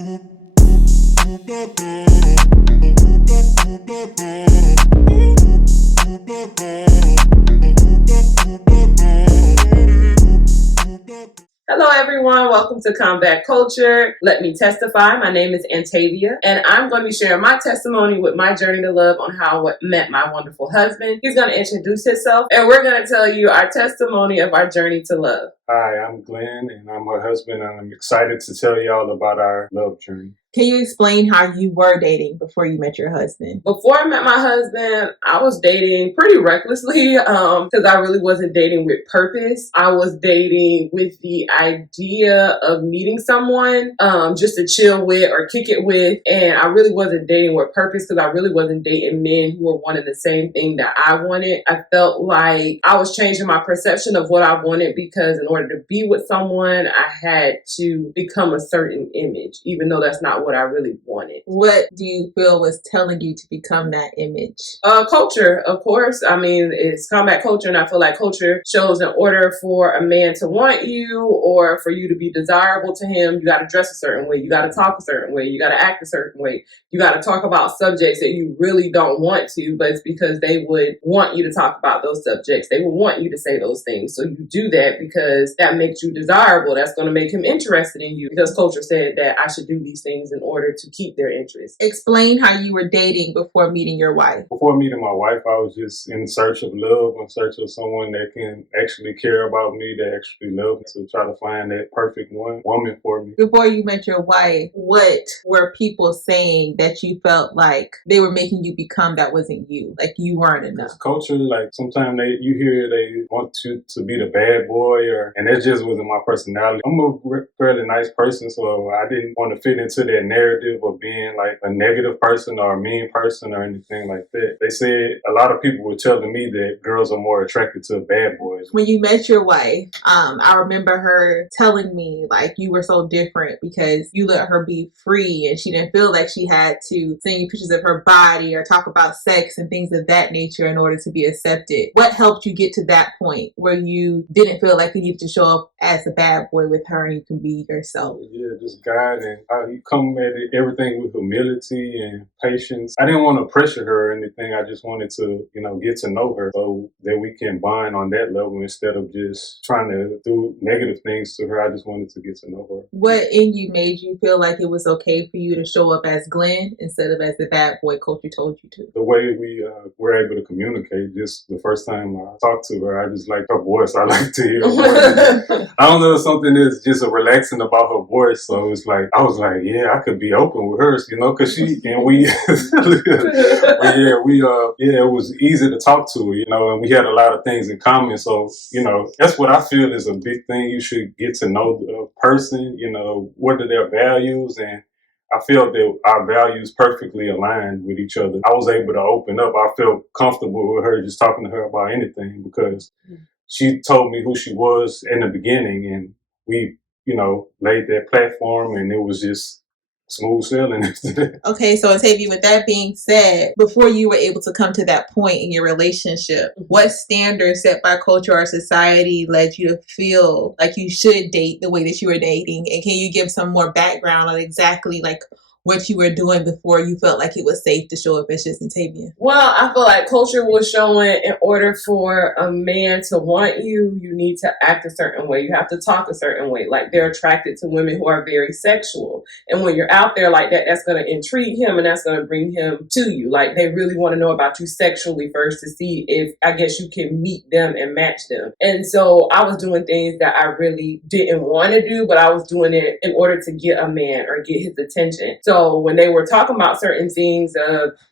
Hello everyone, welcome to Combat Culture. Let me testify. My name is Antavia, and I'm going to be sharing my testimony with my journey to love on how I met my wonderful husband. He's going to introduce himself, and we're going to tell you our testimony of our journey to love. Hi, I'm Glenn, and I'm her husband, and I'm excited to tell y'all about our love journey. Can you explain how you were dating before you met your husband? Before I met my husband, I was dating pretty recklessly because I really wasn't dating with purpose. I was dating with the idea of meeting someone just to chill with or kick it with. And I really wasn't dating with purpose because I really wasn't dating men who were wanting the same thing that I wanted. I felt like I was changing my perception of what I wanted because in order to be with someone, I had to become a certain image, even though that's not what I really wanted. What do you feel was telling you to become that image? Culture, of course. I mean, it's combat culture, and I feel like culture shows in order for a man to want you or for you to be desirable to him, you got to dress a certain way, you got to talk a certain way, you got to act a certain way, you got to talk about subjects that you really don't want to, but it's because they would want you to talk about those subjects. They would want you to say those things. So you do that because that makes you desirable. That's going to make him interested in you because culture said that I should do these things in order to keep their interest. Explain how you were dating before meeting your wife. Before meeting my wife, I was just in search of love, in search of someone that can actually care about me, that actually love me, to try to find that perfect woman for me. Before you met your wife, what were people saying that you felt like they were making you become that wasn't you? Like you weren't enough? Culture, like sometimes you hear they want you to be the bad boy, and that just wasn't my personality. I'm a fairly nice person, so I didn't want to fit into that narrative of being like a negative person or a mean person or anything like that. They said a lot of people were telling me that girls are more attracted to bad boys. When you met your wife, I remember her telling me like you were so different because you let her be free and she didn't feel like she had to send you pictures of her body or talk about sex and things of that nature in order to be accepted. What helped you get to that point where you didn't feel like you needed to show up as a bad boy with her and you can be yourself? Yeah, just God, and how you come at everything with humility and patience. I didn't want to pressure her or anything. I just wanted to, get to know her so that we can bond on that level instead of just trying to do negative things to her. I just wanted to get to know her. What in you made you feel like it was okay for you to show up as Glenn instead of as the bad boy culture told you to? The way we were able to communicate, just the first time I talked to her, I just liked her voice. I like to hear her voice. I don't know, something is just relaxing about her voice. So it's like, I was like, yeah, I could be open with her, because it was easy to talk to her, and we had a lot of things in common. So, that's what I feel is a big thing. You should get to know the person, what are their values, and I felt that our values perfectly aligned with each other. I was able to open up. I felt comfortable with her, just talking to her about anything, because she told me who she was in the beginning, and we, laid that platform, and it was just smooth sailing. Okay, so Tavy, with that being said, before you were able to come to that point in your relationship, what standards set by culture or society led you to feel like you should date the way that you were dating? And can you give some more background on exactly like what you were doing before you felt like it was safe to show up as just Antavia? Well, I feel like culture was showing in order for a man to want you, you need to act a certain way. You have to talk a certain way. Like they're attracted to women who are very sexual. And when you're out there like that, that's going to intrigue him and that's going to bring him to you. Like they really want to know about you sexually first to see if, I guess, you can meet them and match them. And so I was doing things that I really didn't want to do, but I was doing it in order to get a man or get his attention. So when they were talking about certain things,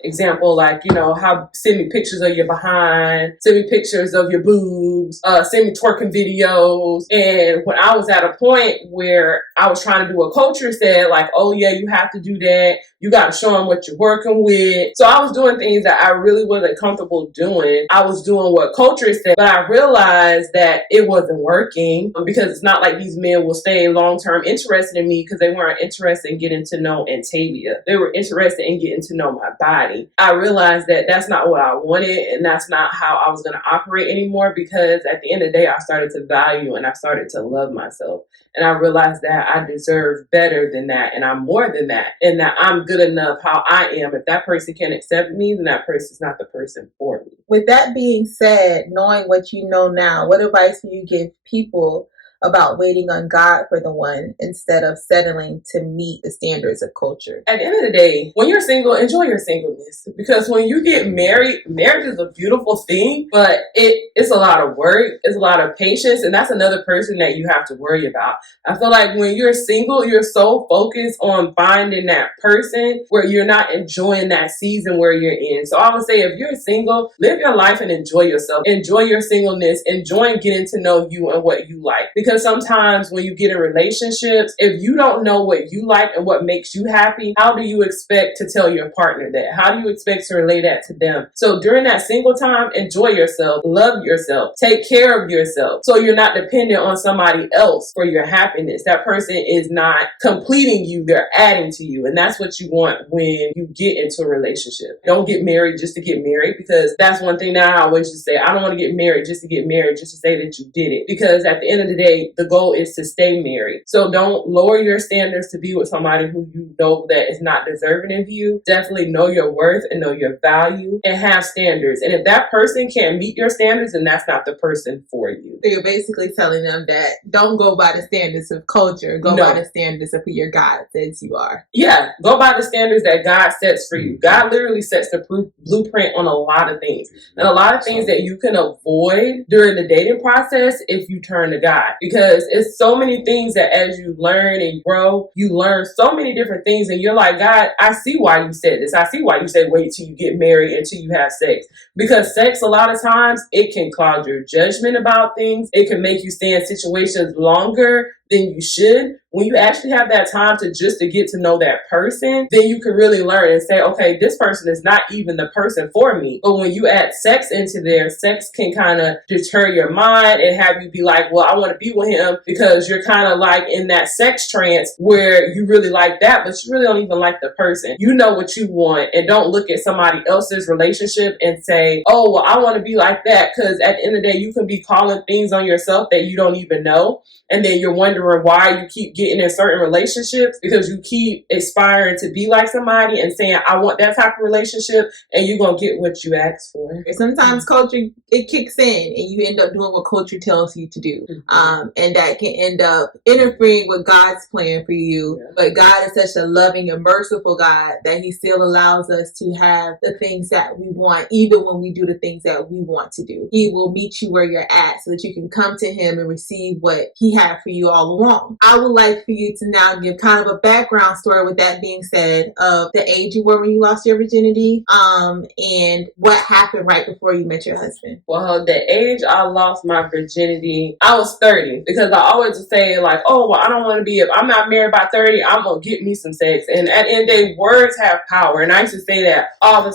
example, like, how send me pictures of your behind, send me pictures of your boobs, send me twerking videos. And when I was at a point where I was trying to do what culture said, like, oh yeah, you have to do that. You got to show them what you're working with. So I was doing things that I really wasn't comfortable doing. I was doing what culture said, but I realized that it wasn't working because it's not like these men will stay long-term interested in me because they weren't interested in getting to know Antavia. They were interested in getting to know my body. I realized that that's not what I wanted and that's not how I was going to operate anymore because at the end of the day, I started to value and I started to love myself. And I realized that I deserve better than that, and I'm more than that, and that I'm good enough how I am. If that person can't accept me, then that person's not the person for me. With that being said, knowing what you know now, what advice do you give people about waiting on God for the one instead of settling to meet the standards of culture? At the end of the day, when you're single, enjoy your singleness. Because when you get married, marriage is a beautiful thing, but it's a lot of work, it's a lot of patience, and that's another person that you have to worry about. I feel like when you're single, you're so focused on finding that person where you're not enjoying that season where you're in. So I would say if you're single, live your life and enjoy yourself. Enjoy your singleness, enjoy getting to know you and what you like. Because sometimes when you get in relationships, if you don't know what you like and what makes you happy, how do you expect to tell your partner that? How do you expect to relay that to them? So during that single time, enjoy yourself, love yourself, take care of yourself. So you're not dependent on somebody else for your happiness. That person is not completing you, they're adding to you. And that's what you want when you get into a relationship. Don't get married just to get married, because that's one thing that I always just say. I don't want to get married just to get married, just to say that you did it. Because at the end of the day, the goal is to stay married. So don't lower your standards to be with somebody who you know that is not deserving of you. Definitely know your worth and know your value and have standards. And if that person can't meet your standards, then that's not the person for you. So you're basically telling them that don't go by the standards of culture, go by the standards of who your God says you are. Yeah, go by the standards that God sets for you. God literally sets the blueprint on a lot of things. And a lot of things that you can avoid during the dating process if you turn to God. Because it's so many things that as you learn and grow, you learn so many different things. And you're like, God, I see why you said this. I see why you said wait till you get married until you have sex. Because sex, a lot of times, it can cloud your judgment about things. It can make you stay in situations longer than you should. When you actually have that time to get to know that person, then you can really learn and say, okay, this person is not even the person for me. But when you add sex into there, sex can kind of deter your mind and have you be like, well, I want to be with him, because you're kind of like in that sex trance where you really like that, but you really don't even like the person. You know what you want, and don't look at somebody else's relationship and say, oh, well, I want to be like that, because at the end of the day, you can be calling things on yourself that you don't even know. And then you're wondering why you keep getting in certain relationships, because you keep aspiring to be like somebody and saying, I want that type of relationship, and you're going to get what you asked for. Sometimes culture, it kicks in and you end up doing what culture tells you to do. And that can end up interfering with God's plan for you. Yeah. But God is such a loving and merciful God that he still allows us to have the things that we want, even when we do the things that we want to do. He will meet you where you're at so that you can come to him and receive what he had for you all along. I would like for you to now give kind of a background story, with that being said, of the age you were when you lost your virginity, and what happened right before you met your husband. Well, the age I lost my virginity, I was 30, because I always say like, oh, well, I don't want to be, if I'm not married by 30, I'm going to get me some sex. And at the end of the day, words have power. And I used to say that all the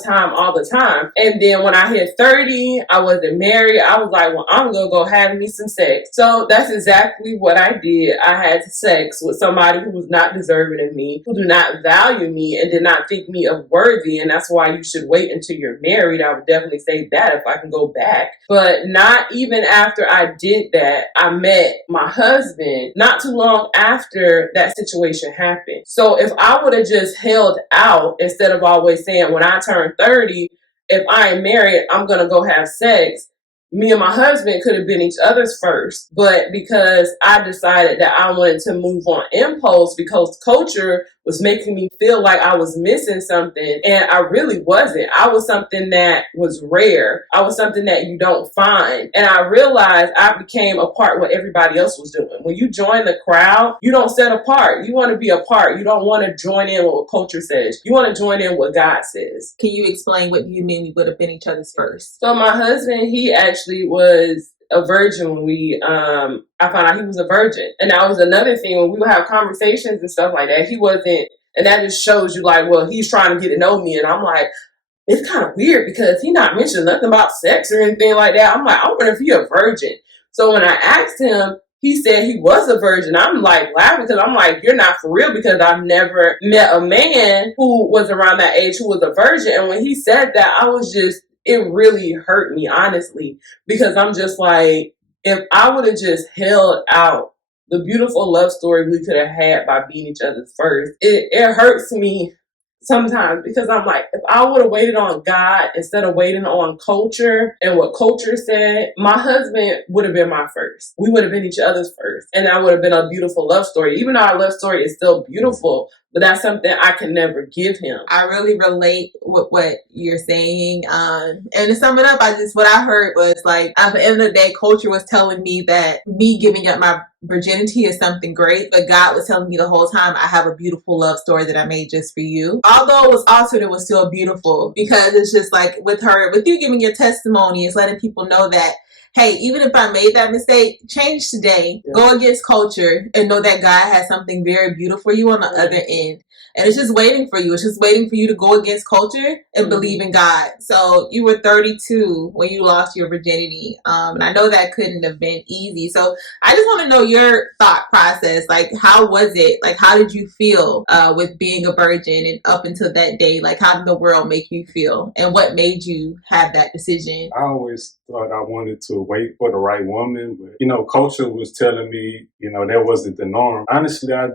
time. And then when I hit 30, I wasn't married. I was like, well, I'm going to go have me some sex. So that's exactly what I did. I had sex with somebody who was not deserving of me, who do not value me and did not think me of worthy. And that's why you should wait until you're married. I would definitely say that if I can go back. But not even after I did that, I met my husband not too long after that situation happened. So if I would have just held out instead of always saying when I turn 30, if I am married, I'm going to go have sex, me and my husband could have been each other's first. But because I decided that I wanted to move on impulse, because culture was making me feel like I was missing something, and I really wasn't. I was something that was rare. I was something that you don't find. And I realized I became a part of what everybody else was doing. When you join the crowd, you don't set apart. You want to be a part. You don't want to join in with what culture says. You want to join in what God says. Can you explain what you mean we would have been each other's first? So my husband, he actually was a virgin when I found out he was a virgin. And that was another thing, when we would have conversations and stuff like that, he wasn't, and that just shows you like, well, he's trying to get to know me. And I'm like, it's kind of weird because he not mentioning nothing about sex or anything like that. I'm like, I wonder if he a virgin. So when I asked him, he said he was a virgin. I'm like laughing because I'm like, you're not for real, because I've never met a man who was around that age who was a virgin. And when he said that, it really hurt me, honestly, because I'm just like, if I would have just held out the beautiful love story we could have had by being each other's first. It hurts me sometimes because I'm like, if I would have waited on God instead of waiting on culture and what culture said, my husband would have been my first. We would have been each other's first. And that would have been a beautiful love story. Even though our love story is still beautiful, but that's something I can never give him. I really relate with what you're saying. And to sum it up, what I heard was like, at the end of the day, culture was telling me that me giving up my virginity is something great, but God was telling me the whole time, I have a beautiful love story that I made just for you. Although it was altered, it was still beautiful, because it's just like with you giving your testimony, it's letting people know that, hey, even if I made that mistake, change today, go against culture, and know that God has something very beautiful for you on the other end. And it's just waiting for you. It's just waiting for you to go against culture and believe in God. So you were 32 when you lost your virginity. And I know that couldn't have been easy. So I just want to know your thought process. Like, how was it? Like, how did you feel with being a virgin and up until that day? Like, how did the world make you feel? And what made you have that decision? I always thought I wanted to wait for the right woman, but, culture was telling me, that wasn't the norm. Honestly, at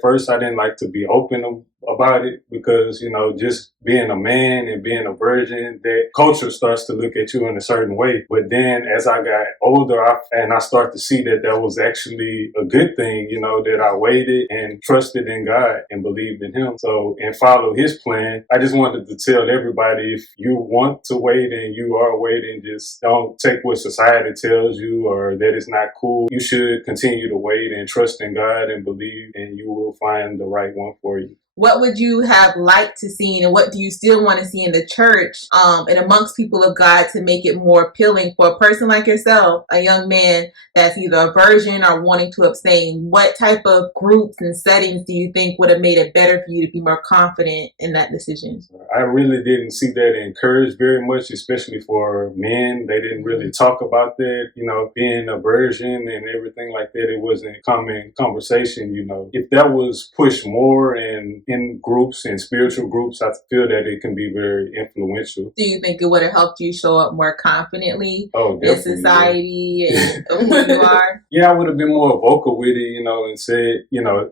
first I didn't like to be open about it because, just being a man and being a virgin, that culture starts to look at you in a certain way. But then as I got older, I started to see that was actually a good thing, that I waited and trusted in God and believed in him. So, and followed his plan. I just wanted to tell everybody, if you want to wait and you are waiting, just don't take what society tells you or that it's not cool. You should continue to wait and trust in God and believe, and you will find the right one for you. What would you have liked to see, and what do you still want to see in the church and amongst people of God to make it more appealing for a person like yourself, a young man that's either a virgin or wanting to abstain? What type of groups and settings do you think would have made it better for you to be more confident in that decision? I really didn't see that encouraged very much, especially for men. They didn't really talk about that, being a virgin and everything like that. It wasn't common conversation, If that was pushed more and in groups and spiritual groups, I feel that it can be very influential. Do you think it would have helped you show up more confidently in society and who you are? Yeah, I would have been more vocal with it, and said,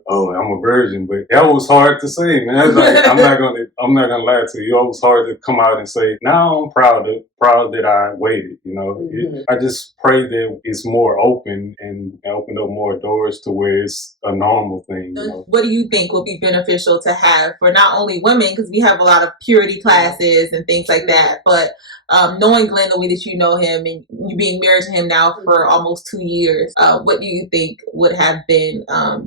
oh, I'm a virgin. But that was hard to say, man. Like, I'm not gonna lie to you. It was hard to come out and say, now I'm proud that I waited. I just pray that it's more open and opened up more doors to where it's a normal thing. What do you think will be beneficial to have for not only women, because we have a lot of purity classes and things like that, but knowing Glenn the way that you know him and you being married to him now for almost 2 years, what do you think would have been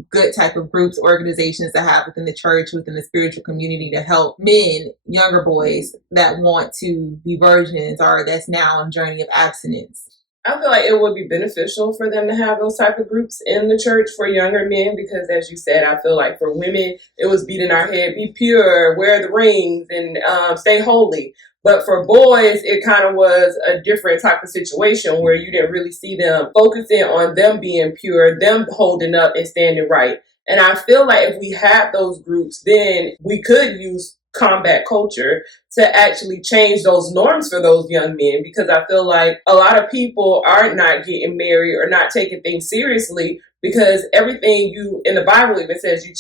good type of groups, organizations to have within the church, within the spiritual community to help men, younger boys that want to be virgins or that's now on a journey of abstinence? I feel like it would be beneficial for them to have those type of groups in the church for younger men because, as you said, I feel like for women, it was beat in our head, be pure, wear the rings, and stay holy. But for boys, it kind of was a different type of situation where you didn't really see them focusing on them being pure, them holding up and standing right. And I feel like if we had those groups, then we could use combat culture to actually change those norms for those young men, because I feel like a lot of people are not getting married or not taking things seriously because everything in the Bible even says you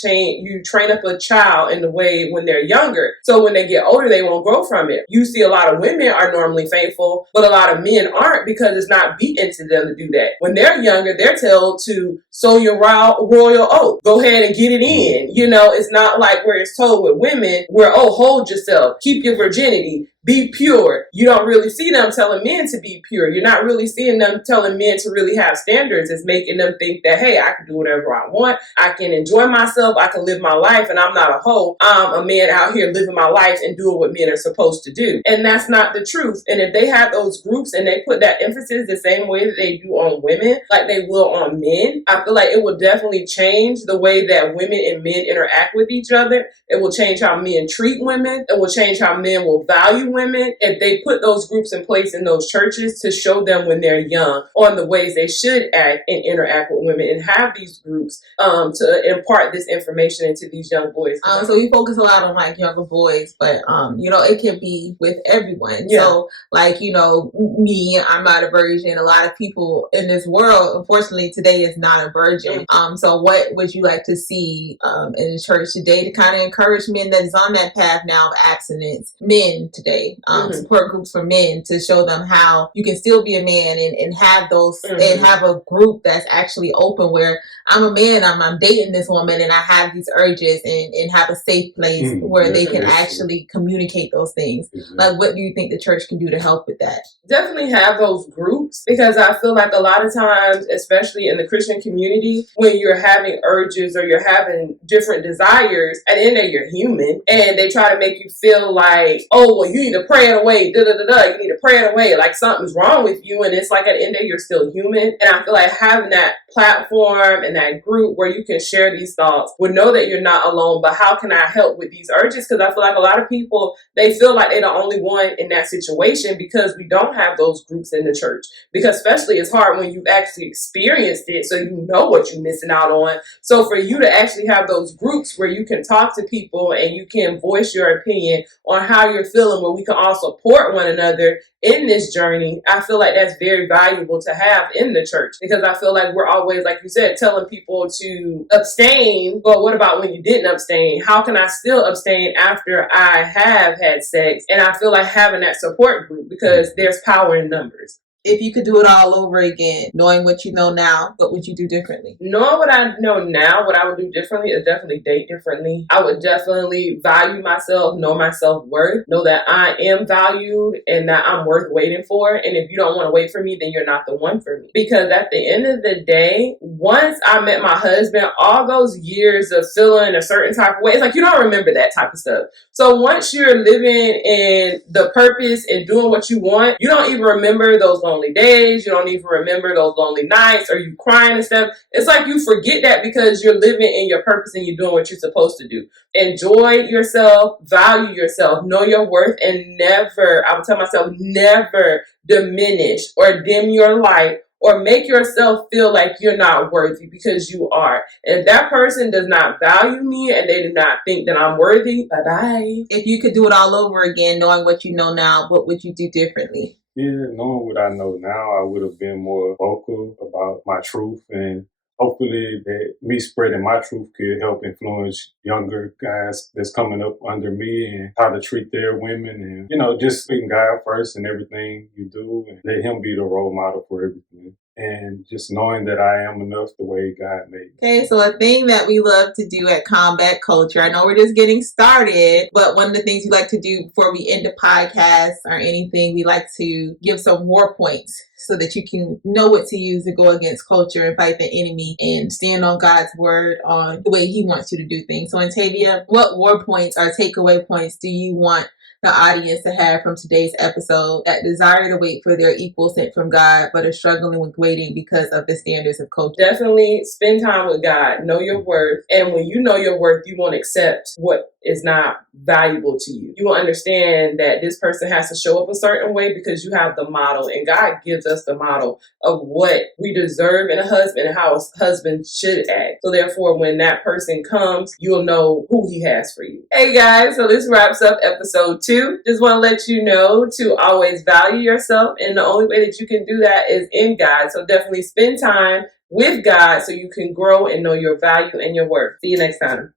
train up a child in the way when they're younger. So when they get older, they won't grow from it. You see a lot of women are normally faithful, but a lot of men aren't because it's not beat into them to do that. When they're younger, they're told to sow your royal oath. Go ahead and get it in. It's not like where it's told with women where, hold yourself, keep your virginity, be pure. You don't really see them telling men to be pure. You're not really seeing them telling men to really have standards. It's making them think that, hey, I can do whatever I want. I can enjoy myself. I can live my life and I'm not a hoe. I'm a man out here living my life and doing what men are supposed to do. And that's not the truth. And if they have those groups and they put that emphasis the same way that they do on women, like they will on men, I feel like it will definitely change the way that women and men interact with each other. It will change how men treat women. It will change how men will value women, if they put those groups in place in those churches to show them when they're young on the ways they should act and interact with women, and have these groups to impart this information into these young boys. So you focus a lot on like younger boys, but it can be with everyone. Yeah. So like, me, I'm not a virgin. A lot of people in this world, unfortunately, today is not a virgin. So what would you like to see in the church today to kind of encourage men that is on that path now of abstinence, men today, support groups for men to show them how you can still be a man and have those and have a group that's actually open where I'm a man, I'm dating this woman and I have these urges and have a safe place where they can actually communicate those things. Like, what do you think the church can do to help with that? Definitely have those groups, because I feel like a lot of times, especially in the Christian community, when you're having urges or you're having different desires, at the end of the day, you're human, and they try to make you feel like, oh, well, you need to pray it away, you need to pray it away, like something's wrong with you, and it's like at the end of the day, you're still human. And I feel like having that platform and that group where you can share these thoughts would know that you're not alone, but how can I help with these urges? Because I feel like a lot of people, they feel like they're the only one in that situation because we don't have those groups in the church. Because especially it's hard when you've actually experienced it, so you know what you're missing out on. So for you to actually have those groups where you can talk to people and you can voice your opinion on how you're feeling, where we can all support one another in this journey, I feel like that's very valuable to have in the church. Because I feel like we're always, like you said, telling people to abstain. But what about when you didn't abstain? How can I still abstain after I have had sex? And I feel like having that support group, because there's power in numbers. If you could do it all over again, knowing what you know now, what would you do differently? Knowing what I know now, what I would do differently is definitely date differently. I would definitely value myself, know my self-worth, know that I am valued and that I'm worth waiting for. And if you don't want to wait for me, then you're not the one for me. Because at the end of the day, once I met my husband, all those years of feeling a certain type of way, it's like you don't remember that type of stuff. So once you're living in the purpose and doing what you want, you don't even remember those lonely days, you don't even remember those lonely nights, or you crying and stuff. It's like you forget that because you're living in your purpose and you're doing what you're supposed to do. Enjoy yourself, value yourself, know your worth, and never, I would tell myself, never diminish or dim your light or make yourself feel like you're not worthy, because you are. And if that person does not value me and they do not think that I'm worthy, bye-bye. If you could do it all over again, knowing what you know now, what would you do differently? Yeah, knowing what I know now, I would have been more vocal about my truth, and hopefully that me spreading my truth could help influence younger guys that's coming up under me and how to treat their women, and, just putting God first in everything you do and let him be the role model for everything. And just knowing that I am enough the way God made me. Okay, so a thing that we love to do at Combat Culture, I know we're just getting started, but one of the things we like to do before we end the podcast or anything, we like to give some war points so that you can know what to use to go against culture and fight the enemy and stand on God's word on the way he wants you to do things. So, Antavia, what war points or takeaway points do you want the audience to have from today's episode that desire to wait for their equal sent from God, but are struggling with waiting because of the standards of culture? Definitely spend time with God. Know your worth. And when you know your worth, you won't accept what is not valuable to you. You will understand that this person has to show up a certain way because you have the model. And God gives us the model of what we deserve in a husband and how a husband should act. So therefore, when that person comes, you'll know who he has for you. Hey guys, so this wraps up episode 2. Just want to let you know to always value yourself. And the only way that you can do that is in God. So definitely spend time with God so you can grow and know your value and your worth. See you next time.